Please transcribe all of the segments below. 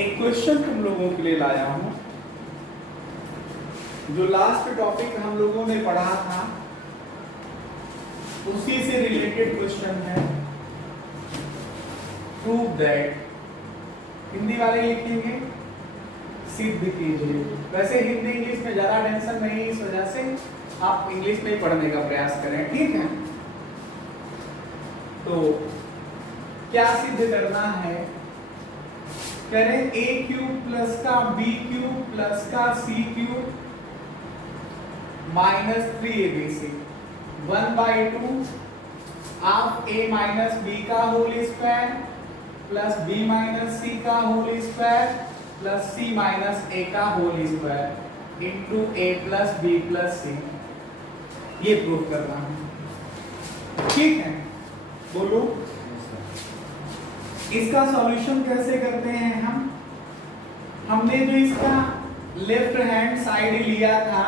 एक क्वेश्चन तुम लोगों के लिए लाया हूं। जो लास्ट टॉपिक हम लोगों ने पढ़ा था उसी से रिलेटेड क्वेश्चन है। प्रूव दैट, हिंदी वाले लिखेंगे सिद्ध कीजिए। वैसे हिंदी इंग्लिश में ज्यादा टेंशन नहीं, इस वजह से आप इंग्लिश में ही पढ़ने का प्रयास करें, ठीक है। तो क्या सिद्ध करना है, करें a क्यूब प्लस का b क्यूब प्लस का c cube minus 3abc 1/2 of a minus b का whole square plus b minus c का whole square plus c minus a का whole square into a plus b plus c। ये proof करना है, ठीक है। बोलो इसका सॉल्यूशन कैसे करते हैं हम। हमने जो इसका लेफ्ट हैंड साइड लिया था,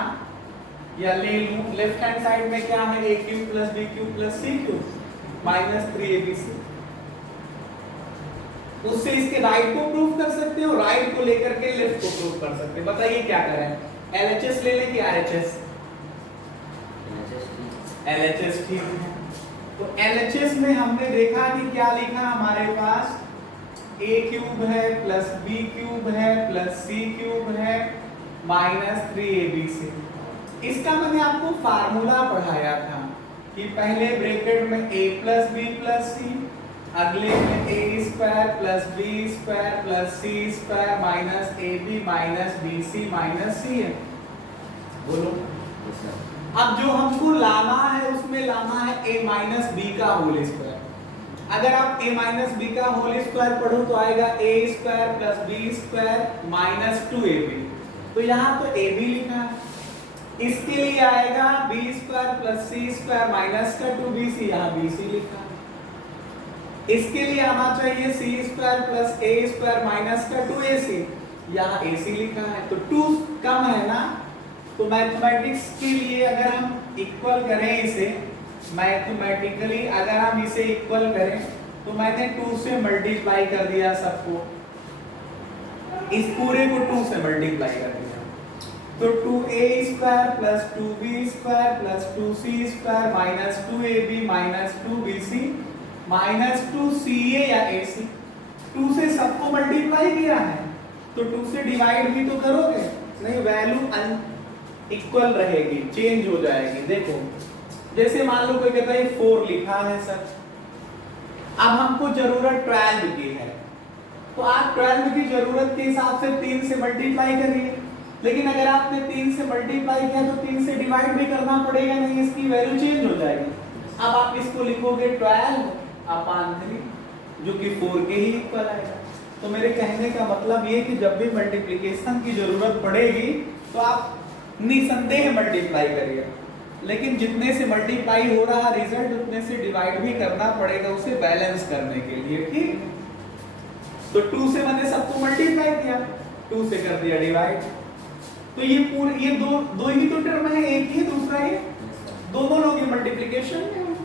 या ले लूं, लेफ्ट हैंड साइड में क्या है, a cube plus b cube plus c cube minus 3abc। उससे इसके राइट को प्रूफ कर सकते हो, राइट को लेकर के लेफ्ट को प्रूफ कर सकते हैं। बताइए क्या करें, LHS ले लें कि RHS? LHS ठीक है। तो LHS में हमने देखा कि क्या लिखा हमारे पास, a क्यूब है प्लस b क्यूब है प्लस c क्यूब है माइनस 3abc। इसका मैंने आपको फार्मूला पढ़ाया था कि पहले ब्रैकेट में a plus b plus c, अगले में a square plus b square plus c square minus ab minus bc minus c है। बोलो अब जो हमको लाना है उसमें लाना है a माइनस b का होल स्क्वायर। अगर आप a माइनस b का होल स्क्वायर पढ़ो तो आएगा a square plus b square minus 2ab। तो यहाँ तो ab लिखा है, इसके लिए आएगा b square plus c square minus का 2bc, यहाँ bc लिखा है। इसके लिए आना चाहिए c square plus a square minus का 2ac, यहाँ ac लिखा है। तो 2 कम है ना, तो मैथमेटिक्स के लिए अगर हम इक्वल करें इसे, मैथमेटिकली अगर हम इसे इक्वल करें तो मैंने 2 से मल्टीप्लाई कर दिया सबको, इस पूरे को 2 से मल्टीप्लाई कर दिया। तो 2a square plus 2b square plus 2c square minus 2ab minus 2bc minus 2ca या ac। 2 से सबको मल्टीप्लाई किया है तो 2 से डिवाइड भी तो करोगे, नहीं वैल्यू इक्वल रहेगी, चेंज हो जाएगी। देखो जैसे मान लो कोई कहता है 4 लिखा है सर, अब हमको जरूरत 12 की है, तो आप 12 की जरूरत के हिसाब से 3 से मल्टीप्लाई करिए। लेकिन अगर आपने 3 से मल्टीप्लाई किया तो 3 से डिवाइड भी करना पड़ेगा, नहीं इसकी वैल्यू चेंज हो जाएगी। अब आप इसको लिखोगे 12/3 जो कि 4 के ही इक्वल आएगा। तो मेरे कहने का मतलब ये कि जब भी मल्टीप्लिकेशन की जरूरत पड़ेगी तो आप निसंदेह मल्टीप्लाई करिए, लेकिन जितने से मल्टीप्लाई हो रहा रिजल्ट उतने से डिवाइड भी करना पड़ेगा उसे बैलेंस करने के लिए, ठीक। तो 2 से मैंने सबको मल्टीप्लाई किया, 2 से कर दिया डिवाइड। तो ये पूरे ये दो ही तो टर्म है, एक ही दूसरा है, दोनों लोग ये मल्टीप्लिकेशन में,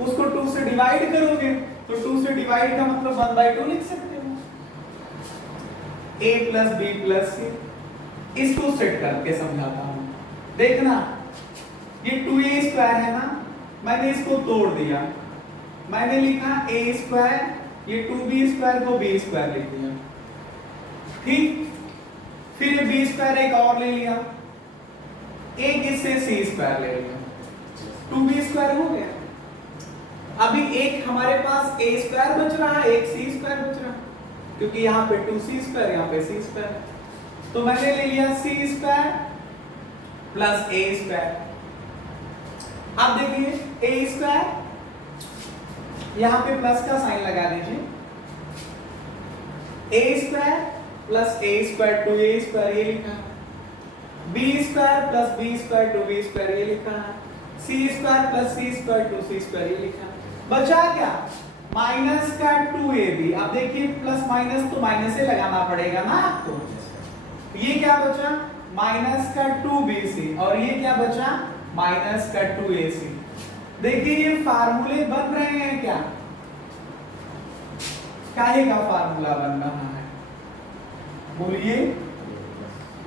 उसको 2 से डिवाइड करोगे तो 2 से डिवाइड का मतलब 1/2 लिख सकते हो। a plus b plus c, इसको सेट करके समझाता हूं। देखना ये 2a स्क्वायर है ना, मैंने इसको तोड़ दिया, मैंने लिखा a स्क्वायर, ये 2b स्क्वायर को b स्क्वायर लिख दिया, ठीक। फिर ये b स्क्वायर एक और ले लिया, एक इससे c स्क्वायर ले लिया, 2b स्क्वायर हो गया। अभी एक हमारे पास a स्क्वायर बच रहा है, एक c स्क्वायर बच रहा है, क्योंकि यहाँ पे 2c स्क्वायर, यहाँ पे c स्क्वायर। तो मैंने ले लिया c square plus a square. अब देखिए a स्क्वायर, यहाँ पे प्लस का साइन लगा दीजिए, a square plus a square 2a square ये लिखा है, b square plus b square 2b square ये लिखा है, c square plus c square 2c square ये लिखा है। बचा क्या, माइनस का 2ab। अब देखिए प्लस माइनस तो माइनस से लगाना पड़ेगा ना आपको। ये क्या बचा, माइनस का 2bc, और ये क्या बचा, माइनस का 2ac। देखिए ये फार्मूले बन रहे हैं क्या, काहे का फार्मूला बन रहा है, बोलिए,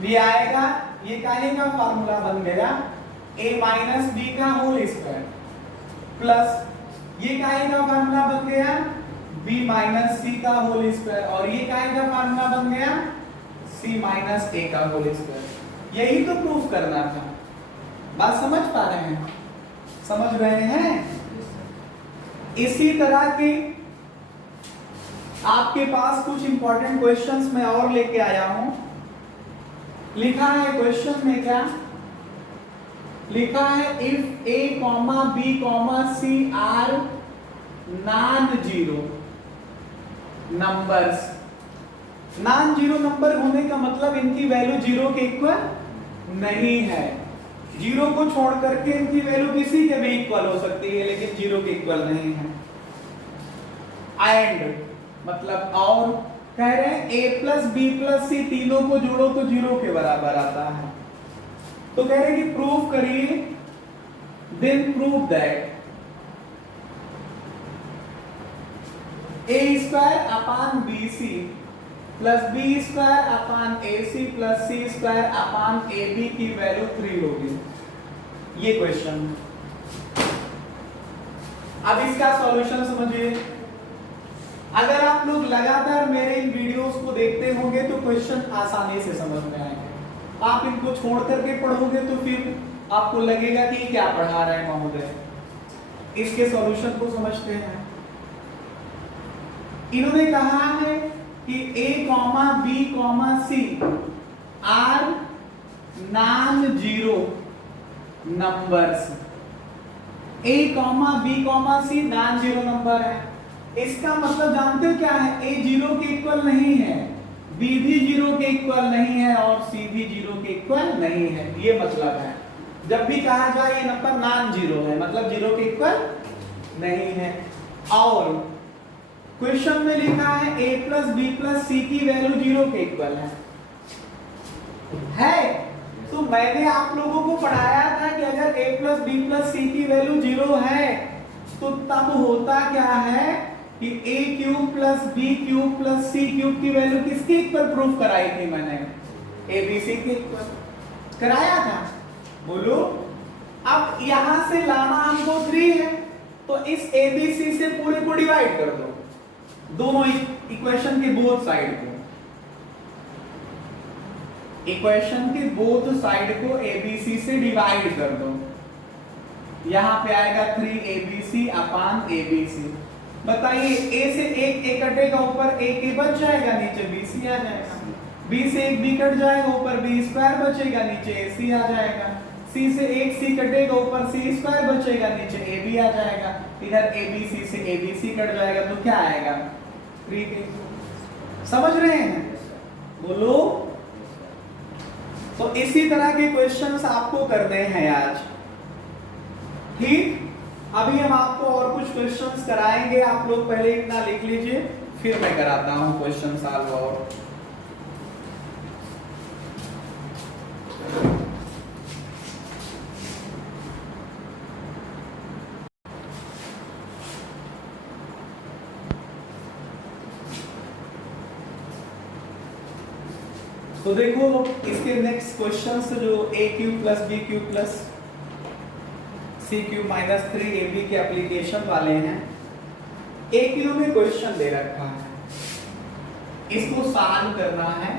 ये आएगा, ये काहे का फार्मूला बन गया, a माइनस बी का होल स्क्वायर प्लस ये काहे का फार्मूला बन गया, b माइनस सी का होल स्क्वायर, और ये काहे का फार्मूला बन गया, c माइनस a का होल स्क्वायर। यही तो प्रूफ करना था। बात समझ पा रहे हैं? समझ रहे हैं? इसी तरह के आपके पास कुछ इंपॉर्टेंट क्वेश्चंस मैं और लेके आया हूं। लिखा है क्वेश्चन में, क्या लिखा है, if a comma B comma C are non zero numbers. Non zero number होने का मतलब इनकी वैल्यू जीरो के इक्वल नहीं है। जीरो को छोड़ करके इनकी वैल्यू किसी के भी इक्वल हो सकती है, लेकिन जीरो के इक्वल नहीं है। एंड मतलब और कह रहे हैं a प्लस बी प्लस सी तीनों को जोड़ो तो जीरो के बराबर आता है। तो कह रहे हैं कि प्रूव करिए, then prove that a square upon B C plus B square upon A C plus C square upon A B की वैल्यू 3 होगी। ये क्वेश्चन। अब इसका सॉल्यूशन समझिए। अगर आप लोग लगातार मेरे इन वीडियोस को देखते होंगे तो क्वेश्चन आसानी से समझ में आएंगे। आप इनको छोड़ करके पढ़ोगे तो फिर आपको लगेगा कि क्या पढ़ा रहे हैं महोदय। इसके सॉल्यूशन को समझते हैं। इन्होंने कहा है कि a comma B comma C are non zero numbers. a comma B comma C non zero number है। इसका मतलब जानते हो क्या है, a जीरो के इक्वल नहीं है, b भी जीरो के इक्वल नहीं है और c भी जीरो के इक्वल नहीं है। ये मतलब है जब भी कहा जाए ये नंबर नॉन जीरो है, मतलब जीरो के इक्वल नहीं है। और क्वेश्चन में लिखा है a plus B plus C की वैल्यू जीरो के इक्वल है। तो मैंने आप लोगों को पढ़ाया था कि अगर a plus B plus C की वैल्यू जीरो है तो तब होता क्या है कि a cube plus B cube plus C cube की वैल्यू किसके इक्वल प्रूफ कराई थी मैंने, abc के इक्वल कराया था। बोलो, अब यहां से लाना हमको 3 है तो इस abc से पूरे को डिवाइड कर दो, दोनों इक्वेशन के बोथ साइड को, इक्वेशन के बोथ साइड को abc से डिवाइड कर दो। यहां पे आएगा 3abc अपान abc। बताइए a से एक a कटेगा, ऊपर a के बच जाएगा, नीचे bc आ जाएगा। b से एक b कट जाएगा, ऊपर b स्क्वायर बचेगा, नीचे ac आ जाएगा। c से एक c कटेगा, ऊपर c स्क्वायर बचेगा, नीचे ab आ जाएगा। इधर abc से abc कट जाएगा तो क्या आएगा, 3k। समझ रहे हैं? बोलो। तो इसी तरह के क्वेश्चंस आपको करने हैं आज, ठीक। अभी हम आपको और कुछ क्वेश्चंस कराएंगे, आप लोग पहले इतना लिख लीजिए, फिर मैं कराता हूं क्वेश्चन सॉल्व। और तो देखो इसके नेक्स्ट क्वेश्चन जो a cube plus B cube plus C cube minus 3ab के एप्लीकेशन वाले हैं। एक इन्होंने क्वेश्चन दे रखा है, इसको सॉल्व करना है।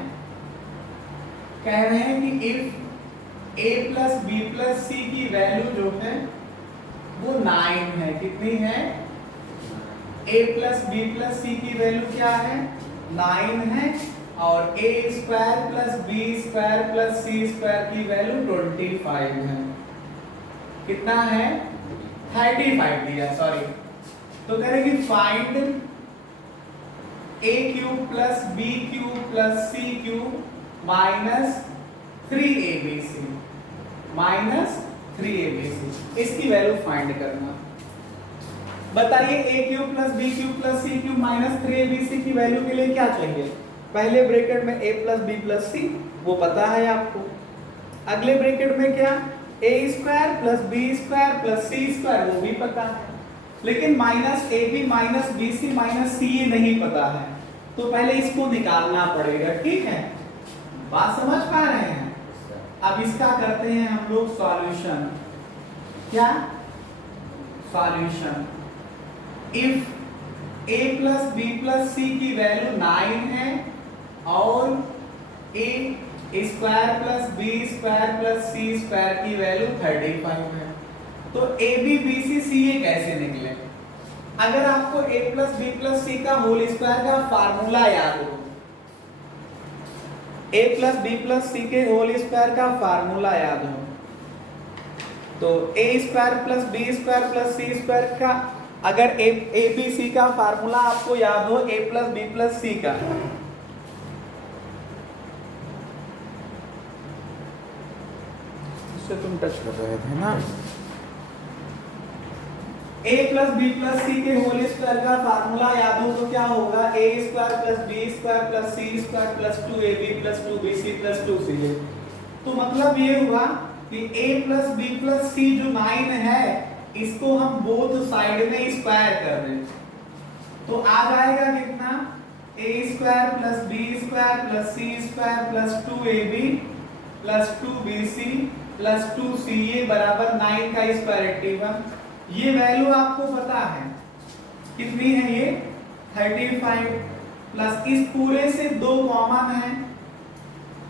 कह रहे हैं कि if a plus B plus C की वैल्यू जो है वो 9 है। कितनी है? a plus B plus C की वैल्यू क्या है, 9 है। और a square plus B square plus C square की वैल्यू 25 है। कितना है? 35 दिया, सॉरी। तो करेंगे find a cube plus B cube plus C cube minus 3abc minus 3abc, इसकी वैल्यू फाइंड करना। बताइए a cube plus B cube plus C cube minus 3abc की वैल्यू के लिए क्या चाहिए? पहले ब्रैकेट में a plus B plus C, वो पता है आपको। अगले ब्रैकेट में क्या, a square plus B square plus C square, वो भी पता है। लेकिन minus A B minus B C minus C नहीं पता है, तो पहले इसको निकालना पड़ेगा, ठीक है। बात समझ पा रहे हैं? अब इसका करते हैं हम लोग सॉल्यूशन। क्या solution? If a plus B plus C की वैल्यू 9 है और a square plus B square plus C square की वैल्यू 35 है, तो a b b c c a कैसे निकले? अगर आपको a plus B plus C का होल स्क्वायर का फार्मूला याद हो, a plus B plus C के होल स्क्वायर का फार्मूला याद हो, तो a square plus B square plus C square का, अगर ए बी सी का फार्मूला आपको याद हो a plus B plus C का, इससे तुम टच कर रहे थे ना, a plus B plus C के होल स्क्वायर का फार्मूला याद हो तो क्या होगा? a square plus B square plus C square plus 2ab plus 2bc plus 2ca। तो मतलब ये हुआ कि a plus B plus C जो 9 है, इसको हम बोथ साइड में स्क्वायर कर रहे हैं, तो आ जाएगा कितना? a square plus B square plus C square plus 2ab plus 2bc plus 2ca बराबर 9 का स्क्वायर 81। ये वैल्यू आपको पता है कितनी है? ये 35 प्लस इस पूरे से 2 कॉमन है,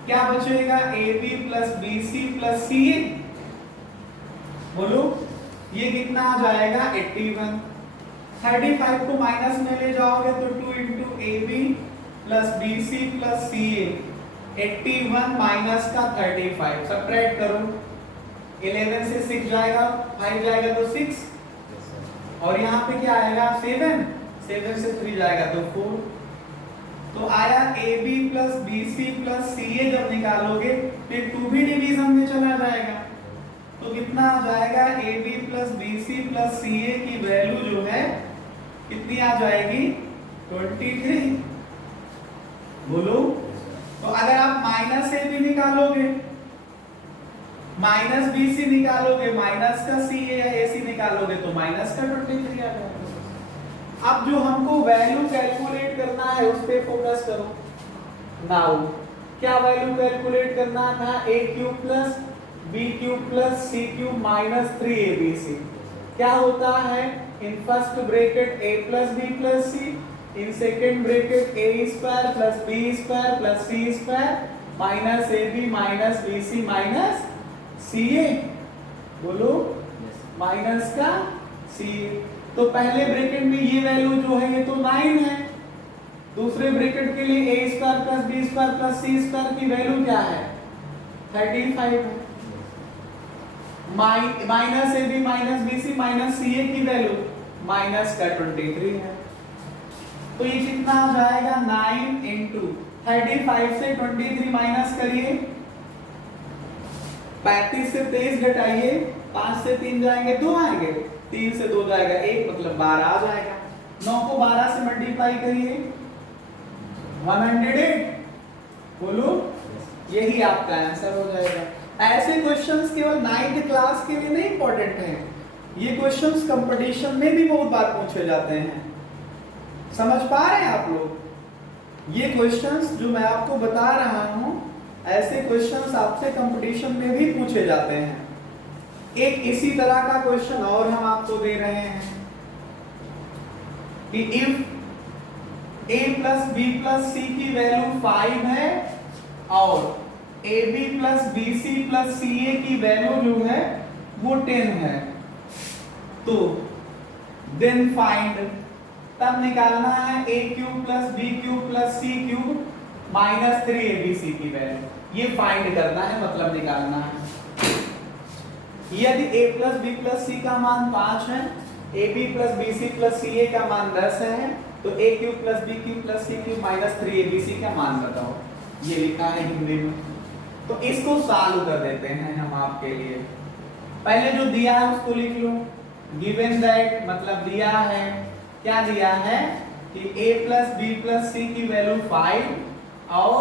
क्या बचेगा? ab plus bc plus ca। बोलो ये कितना आ जाएगा? 81। 35 को माइनस में ले जाओगे तो 2 into A B plus B C plus C A, 81 minus का 35, सब्ट्रैक्ट करो, 11 से 6 जाएगा, 5 जाएगा तो 6, और यहाँ पे क्या आएगा? 7, 7 से 3 जाएगा तो 4। तो आया A B plus B C plus C A, जब निकालोगे फिर 2 भी डिवीजन में चला जाएगा, तो कितना आ जाएगा? A B plus B C plus C A की वैल्यू जो है कितनी आ जाएगी? 23। बोलो, तो अगर आप माइनस ए बी निकालोगे, माइनस बी सी निकालोगे, माइनस का सी ए या ए सी निकालोगे तो माइनस का 23 आ जाएगा। अब जो हमको वैल्यू कैलकुलेट करना है उस पे फोकस करो। नाउ क्या वैल्यू कैलकुलेट करना था? A cube plus B cube plus C cube minus 3abc। क्या होता है? In first bracket a plus B plus C, in second bracket a square plus B square plus C square minus A B minus B C minus C A. बोलो, minus का सी ए। तो पहले bracket में ये value जो है ये तो 9 है, दूसरे ब्रैकेट के लिए a square plus B square plus C square की वैल्यू क्या है? 35 है। Minus A B minus B C minus C A की वैल्यू माइनस का 23 है। तो ये कितना आ जाएगा? 9 इंटू 35 से 23 माइनस करिए, 35 से 23 घटाइए, 5 से 3 जाएंगे 2 आएंगे, 3 से 2 जाएगा 1, मतलब 12 आ जाएगा। 9 को 12 से मल्टीप्लाई करिए, 108। बोलो, यही आपका आंसर हो जाएगा। ऐसे क्वेश्चंस केवल 9th क्लास के लिए नहीं इंपॉर्टेंट हैं, ये क्वेश्चंस कंपटीशन में भी बहुत बार पूछे जाते हैं। समझ पा रहे हैं आप लोग? ये क्वेश्चंस जो मैं आपको बता रहा हूं, ऐसे क्वेश्चंस आपसे कंपटीशन में भी पूछे जाते हैं। एक इसी तरह का क्वेश्चन और हम आपको दे रहे हैं कि if a plus B plus C की वैल्यू 5 है और A B plus B C plus C A की वैल्यू जो है वो 10 है, तो देन फाइंड, तब निकालना है a cube plus B cube plus C cube minus 3abc की वैल्यू। ये फाइंड करना है, मतलब निकालना है। यदि a plus B plus C का मान 5 है, A B plus B C plus C A का मान 10 है, तो a cube plus B cube plus C cube minus 3abc का मान बताओ। ये लिखा है हिंदी में, तो इसको सॉल्व कर देते हैं हम आपके लिए। पहले जो दिया है उसको लिख लो। गिवन दैट मतलब दिया है, क्या दिया है कि a plus B plus C की वैल्यू 5 और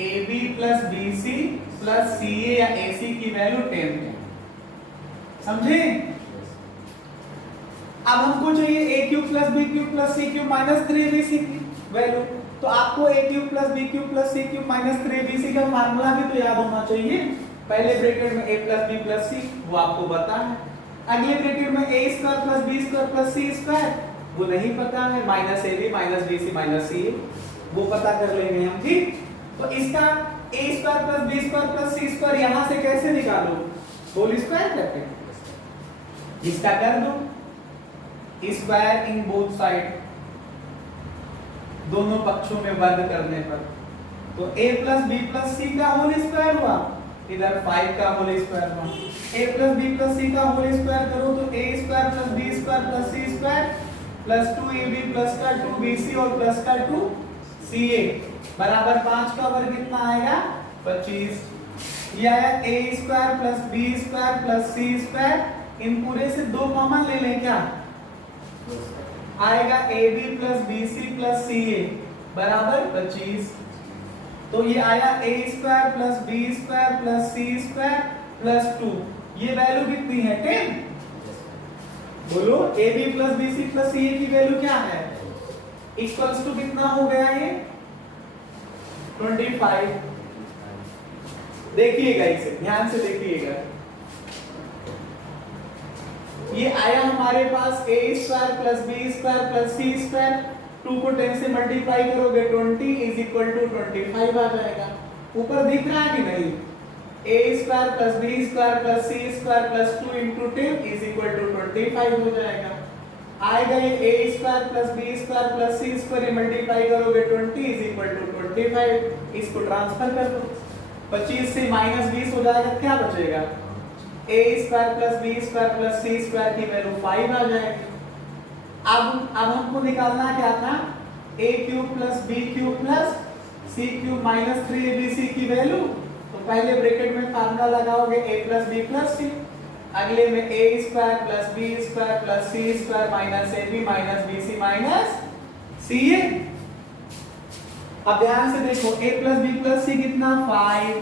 A B plus B C plus C A या ए सी की वैल्यू 10 है। समझे? अब हमको चाहिए a cube plus B cube plus C cube minus 3abc की वैल्यू, तो आपको a cube plus b cube plus c cube minus 3bc का फार्मूला भी तो याद होना चाहिए। पहले ब्रैकेट में a plus b plus c वो आपको पता है, अगले ब्रैकेट में a square plus b square plus c square वो नहीं पता है, minus ab minus bc minus ca वो पता कर लेंगे हम, ठीक। तो इसका a square plus b square plus c square यहां से कैसे निकालो, होल स्क्वायर करके इसका कर दो स्क्वायर इन बोथ साइड, दोनों पक्षों में वर्ग करने पर, तो a plus b plus c का होल स्क्वायर हुआ, इधर 5 का होल स्क्वायर हुआ, a plus b plus c का होल स्क्वायर करो तो a square plus b square plus c square plus 2ab plus का 2bc और प्लस का 2ca बराबर 5 का वर्ग कितना आएगा 25। ये आया a square plus b square plus c square, इन पूरे से 2 कॉमन ले लें क्या, आएगा ab plus bc plus ca बराबर 25। तो ये आया a square plus b square plus c square plus 2, ये वैल्यू कितनी है 10। बोलो ab plus bc plus ca की वैल्यू क्या है, इक्वल्स टू कितना हो गया ये 25। देखिएगा इसे ध्यान से देखिएगा, ये आया हमारे पास a square plus b square plus c square, 2 को 10 से मल्टीप्लाई करोगे 20 इज इक्वल टू 25 आ जाएगा। ऊपर दिख रहा है कि नहीं, a square plus b square plus c square plus 2 into 10 is equal to 25 हो जाएगा। आएगा ये a square plus b square plus c square multiply करोगे 20 इज इक्वल टू 25, इसको ट्रांसफर कर दो, 25 से माइनस 20 हो जाएगा, क्या बचेगा a square plus b square plus c square की वैल्यू 5 आ जाएगी। अब हमको निकालना क्या था, a cube plus b cube plus c cube minus 3abc की वैल्यू, तो पहले ब्रैकेट में फार्मूला लगाओगे a plus b plus c, अगले में a square plus b square plus c square minus ab minus bc minus ca। अब ध्यान से देखो a plus b plus c कितना 5,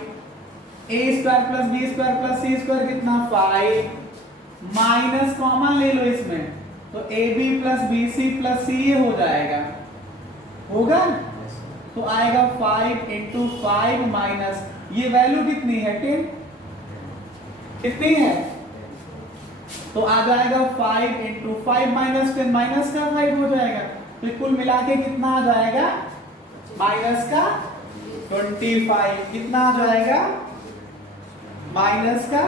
a square plus b square plus c square कितना 5, minus common ले लो इसमें, तो ab plus bc plus ca हो जाएगा, होगा तो आएगा 5 into 5 माइनस ये वैल्यू कितनी है 10, कितनी है, तो आ जाएगा 5 into 5 माइनस 10 माइनस का 5 हो जाएगा, तो कुल मिला के कितना आ जाएगा माइनस का 25, कितना आ जाएगा माइनस का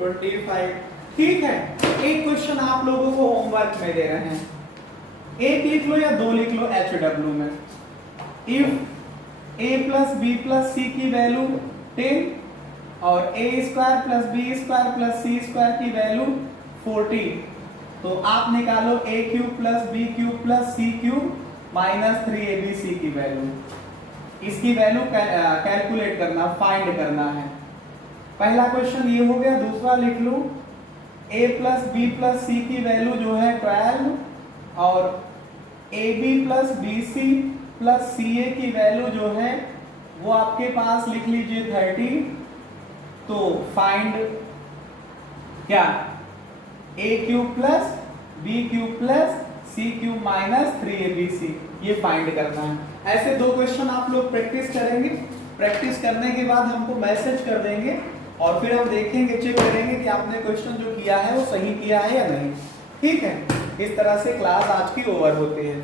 25। ठीक है, एक क्वेश्चन आप लोगों को होमवर्क में दे रहे हैं, एक लिख लो या 2 लिख लो HW में, if a plus b plus c की वैल्यू 10 और a square plus b square plus c square की वैल्यू 40, तो आप निकालो a cube plus b cube plus c cube minus 3abc की वैल्यू, इसकी वैल्यू कैलकुलेट करना, फाइंड करना है। पहला क्वेश्चन ये हो गया, दूसरा लिख लो a plus b plus c की वैल्यू जो है 12 और ab plus bc plus ca की वैल्यू जो है वो आपके पास लिख लीजिए 30, तो फाइंड क्या a cube plus b cube plus c cube minus 3abc, ये फाइंड करना है। ऐसे 2 क्वेश्चन आप लोग प्रैक्टिस करेंगे, प्रैक्टिस करने के बाद हमको मैसेज कर देंगे और फिर हम देखेंगे, चेक करेंगे कि आपने क्वेश्चन जो किया है वो सही किया है या नहीं। ठीक है, इस तरह से क्लास आज की ओवर होती है।